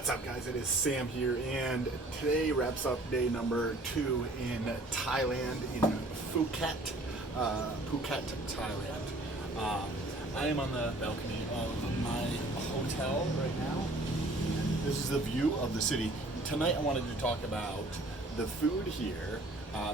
What's up, guys? It is Sam here, and today wraps up day number 2 in Thailand, in Phuket, Thailand. I am on the balcony of my hotel right now. This is the view of the city. Tonight I wanted to talk about the food here,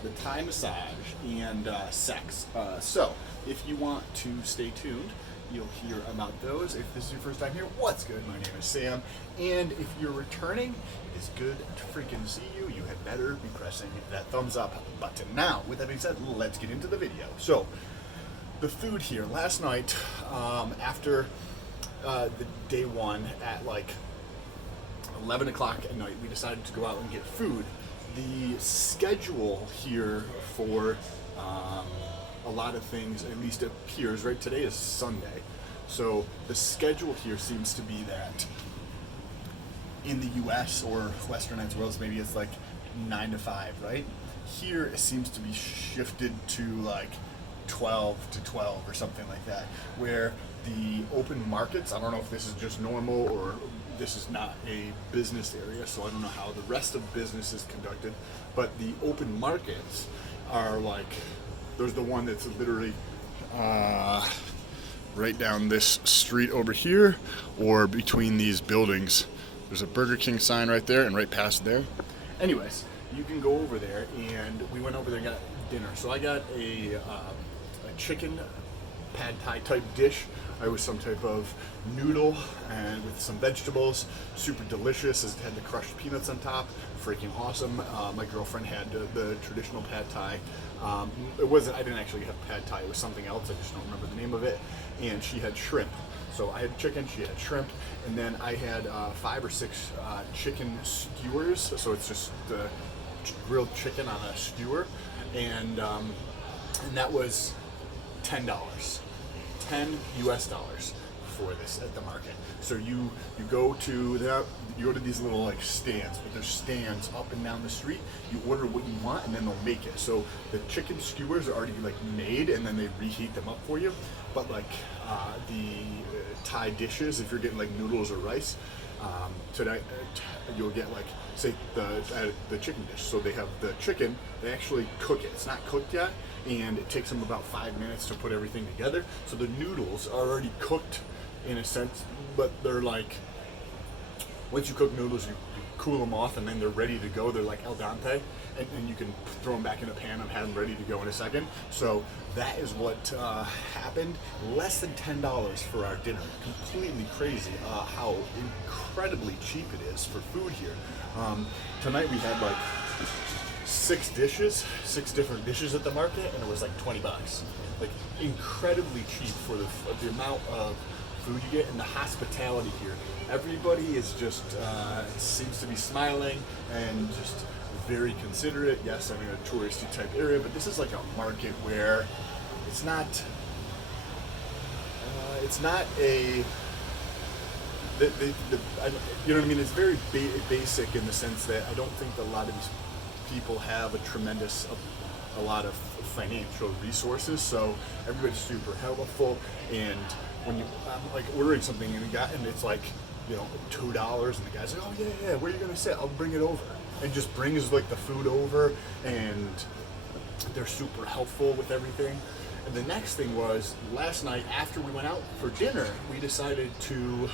the Thai massage, and sex. So if you want to stay tuned, you'll hear about those. If this is your first time here, what's good? My name is Sam, and if you're returning, it's good to freaking see you. You had better be pressing that thumbs up button. Now, with that being said, let's get into the video. So, the food here. Last night, after the day 1 at like 11 o'clock at night, we decided to go out and get food. The schedule here for a lot of things, at least it appears, right? Today is Sunday. So the schedule here seems to be that in the US or westernized worlds, maybe it's like 9 to 5, right? Here it seems to be shifted to like 12 to 12 or something like that, where the open markets, I don't know if this is just normal or this is not a business area, so I don't know how the rest of business is conducted, but the open markets are like, there's the one that's literally right down this street over here, or between these buildings. There's a Burger King sign right there, and right past there. Anyways, you can go over there, and we went over there and got dinner. So I got a chicken pad thai type dish. I was some type of noodle and with some vegetables, super delicious. It had the crushed peanuts on top, freaking awesome. My girlfriend had the traditional pad thai. It wasn't, I didn't actually have pad thai, it was something else, I just don't remember the name of it. And she had shrimp. So I had chicken, she had shrimp, and then I had 5 or 6 chicken skewers. So it's just grilled chicken on a skewer, and that was $10. $10 US for this at the market. So you go to these little like stands, but there's stands up and down the street. You order what you want, and then they'll make it. So the chicken skewers are already like made, and then they reheat them up for you. But like the Thai dishes, if you're getting like noodles or rice, tonight you'll get like, say the chicken dish. So they have the chicken, they actually cook it. It's not cooked yet, and it takes them about 5 minutes to put everything together. So the noodles are already cooked in a sense, but they're like, once you cook noodles, you cool them off, and then they're ready to go. They're like al dente, and you can throw them back in a pan and have them ready to go in a second. So that is what happened. Less than $10 for our dinner. Completely crazy how incredibly cheap it is for food here. Tonight we had like 6 different dishes at the market, and it was like $20. Like incredibly cheap for the amount of food you get, and the hospitality here. Everybody is just seems to be smiling and just very considerate. Yes, I'm in a touristy type area, but this is like a market where it's not a you know what I mean? It's very basic in the sense that I don't think that a lot of these people have a lot of financial resources, so everybody's super helpful. And when I'm like ordering something and it's like, you know, $2, and the guy's like, oh yeah, where are you gonna sit? I'll bring it over, and just brings like the food over, and they're super helpful with everything. And the next thing was, last night after we went out for dinner, we decided to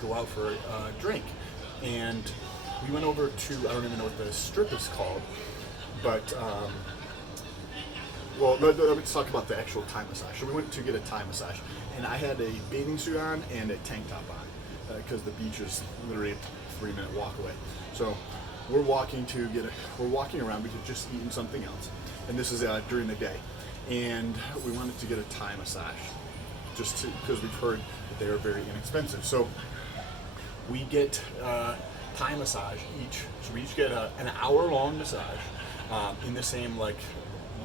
go out for a drink, and we went over to, I don't even know what the strip is called, but well, let's talk about the actual Thai massage. So we went to get a Thai massage, and I had a bathing suit on and a tank top on, because the beach is literally a 3-minute walk away. So we're walking around. We had just eaten something else, and this is during the day, and we wanted to get a Thai massage, just because we've heard that they are very inexpensive. So we get Thai massage each. So we each get an hour-long massage in the same like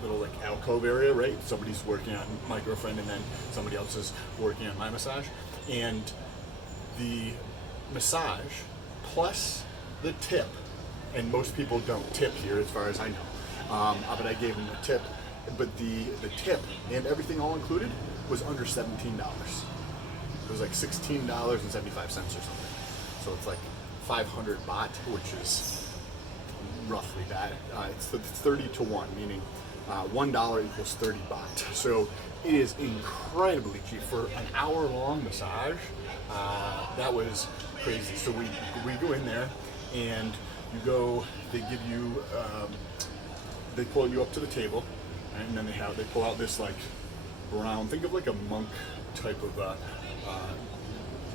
little like alcove area, right? Somebody's working on my girlfriend, and then somebody else is working on my massage. And the massage plus the tip, and most people don't tip here as far as I know, but I gave them a tip. But the tip and everything all included was under $17. It was like $16.75 or something. So it's like 500 baht, which is roughly that. It's 30 to 1, meaning $1 equals 30 baht. So it is incredibly cheap for an hour-long massage. That was crazy. So we go in there, and you go. They give you. They pull you up to the table, and then they pull out this like brown. Think of like a monk type of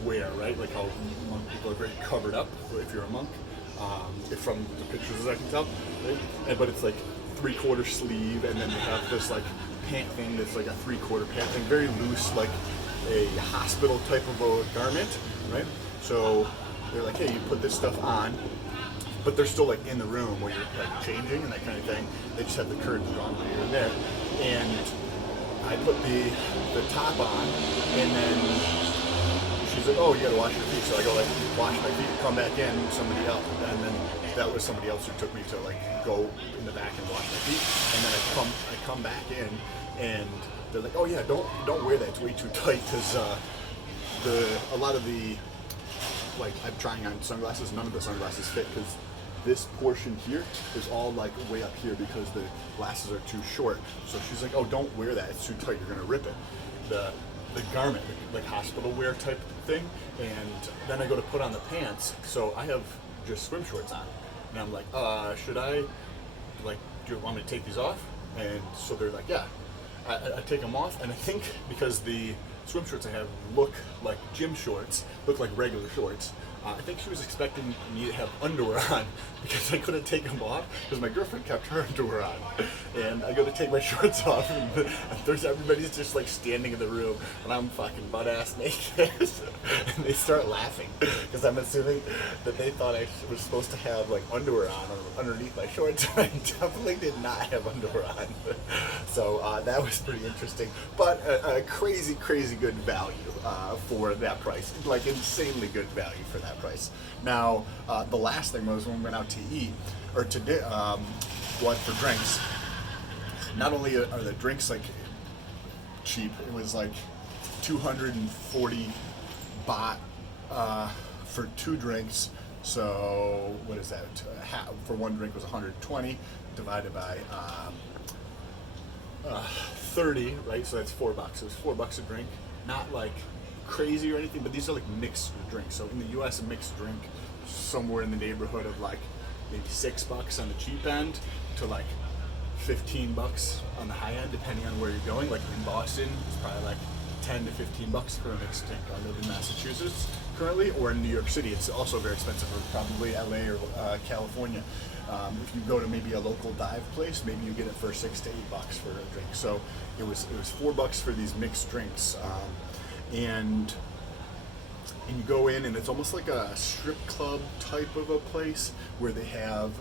wear, right? Like how monk people are very covered up if you're a monk. From the pictures as I can tell, right? But it's like 3/4 sleeve, and then they have this like pant thing that's like a 3/4 pant thing, very loose, like a hospital type of a garment, right? So they're like, hey, you put this stuff on, but they're still like in the room where you're like changing and that kind of thing. They just have the curtains drawn when you're in there, and I put the top on, and then she's like, oh, you gotta wash your feet. So I go like, wash my feet, come back in, somebody else. And then that was somebody else who took me to like go in the back and wash my feet. And then I come back in, and they're like, oh yeah, don't wear that, it's way too tight, because a lot of the, like, I'm trying on sunglasses, none of the sunglasses fit, because this portion here is all like way up here because the glasses are too short. So she's like, oh, don't wear that, it's too tight, you're gonna rip it. The garment, like hospital wear type thing, and then I go to put on the pants, so I have just swim shorts on, and I'm like, should I, like, do you want me to take these off? And so they're like, yeah. I take them off, and I think because the swim shorts I have look like gym shorts, look like regular shorts, I think she was expecting me to have underwear on because I couldn't take them off because my girlfriend kept her underwear on. And I go to take my shorts off, and everybody's just like standing in the room, and I'm fucking butt ass naked. And they start laughing because I'm assuming that they thought I was supposed to have like underwear on underneath my shorts. I definitely did not have underwear on. So that was pretty interesting, but a crazy good value for that price, like insanely good value for that price. Now, the last thing was when we went out to eat, or to what for drinks. Not only are the drinks like cheap, it was like 240 baht for 2 drinks. So what is that? For 1 drink was 120 divided by 30, right? So that's $4. It was $4 a drink. Not like crazy or anything, but these are like mixed drinks. So in the US, a mixed drink somewhere in the neighborhood of like maybe $6 on the cheap end to like $15 on the high end, depending on where you're going. Like in Boston, it's probably like $10 to $15 for a mixed drink. I live in Massachusetts currently, or in New York City, it's also very expensive, or probably LA or California. If you go to maybe a local dive place, maybe you get it for $6 to $8 for a drink. So it was $4 for these mixed drinks, and you go in, and it's almost like a strip club type of a place where they have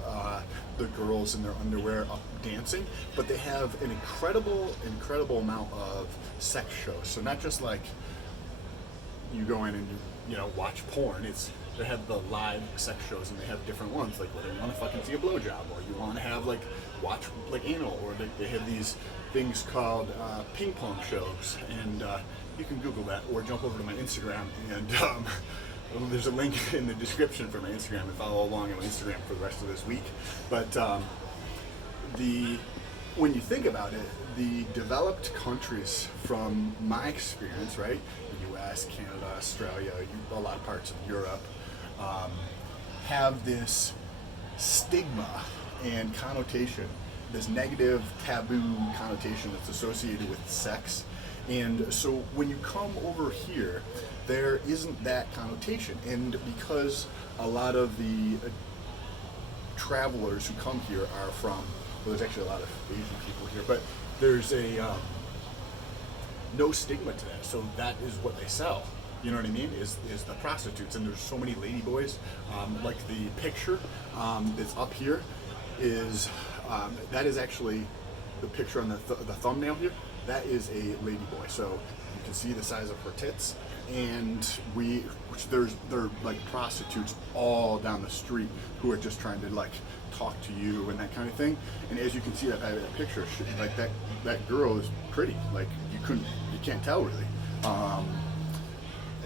the girls in their underwear up dancing, but they have an incredible amount of sex shows. So not just like you go in and you watch porn. They have the live sex shows, and they have different ones, like whether you want to fucking see a blowjob, or you want to have like watch like anal, or they have these things called ping pong shows, and you can Google that or jump over to my Instagram, and there's a link in the description for my Instagram, and follow along on my Instagram for the rest of this week. But when you think about it, the developed countries, from my experience, right, the US, Canada, Australia, a lot of parts of Europe, have this stigma and connotation, this negative taboo connotation that's associated with sex. And so when you come over here, there isn't that connotation. And because a lot of the travelers who come here are from, well, there's actually a lot of Asian people here, but there's a no stigma to that. So that is what they sell. You know what I mean? Is the prostitutes, and there's so many ladyboys. Like the picture that's up here is that is actually the picture on the thumbnail here. That is a ladyboy. So you can see the size of her tits, and they're like prostitutes all down the street who are just trying to like talk to you and that kind of thing. And as you can see that picture, like that girl is pretty. Like you can't tell really.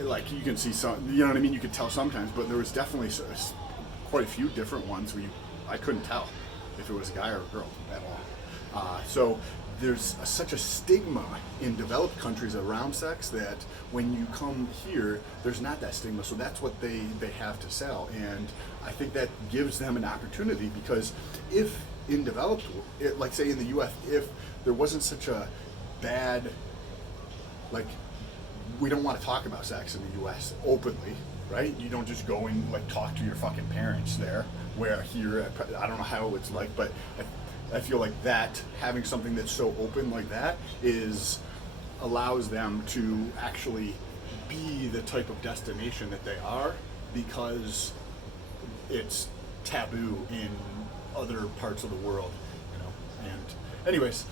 Like you can see some, you know what I mean? You could tell sometimes, but there was definitely quite a few different ones where I couldn't tell if it was a guy or a girl at all. So there's such a stigma in developed countries around sex that when you come here, there's not that stigma. So that's what they have to sell. And I think that gives them an opportunity, because if in developed, like say in the US, if there wasn't such a bad, like, we don't want to talk about sex in the US openly, right? You don't just go and like talk to your fucking parents there, where here, I don't know how it's like, but I feel like that having something that's so open like that allows them to actually be the type of destination that they are, because it's taboo in other parts of the world, you know. And anyways,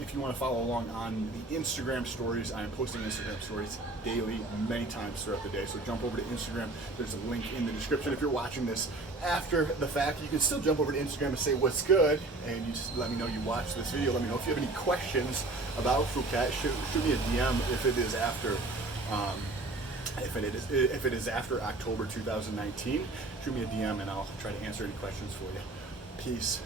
if you want to follow along on the Instagram stories, I am posting Instagram stories daily, many times throughout the day. So jump over to Instagram. There's a link in the description. If you're watching this after the fact, you can still jump over to Instagram and say what's good, and you just let me know you watched this video. Let me know if you have any questions about Phuket. Shoot me a DM if it is after. If it is after October 2019, shoot me a DM and I'll try to answer any questions for you. Peace.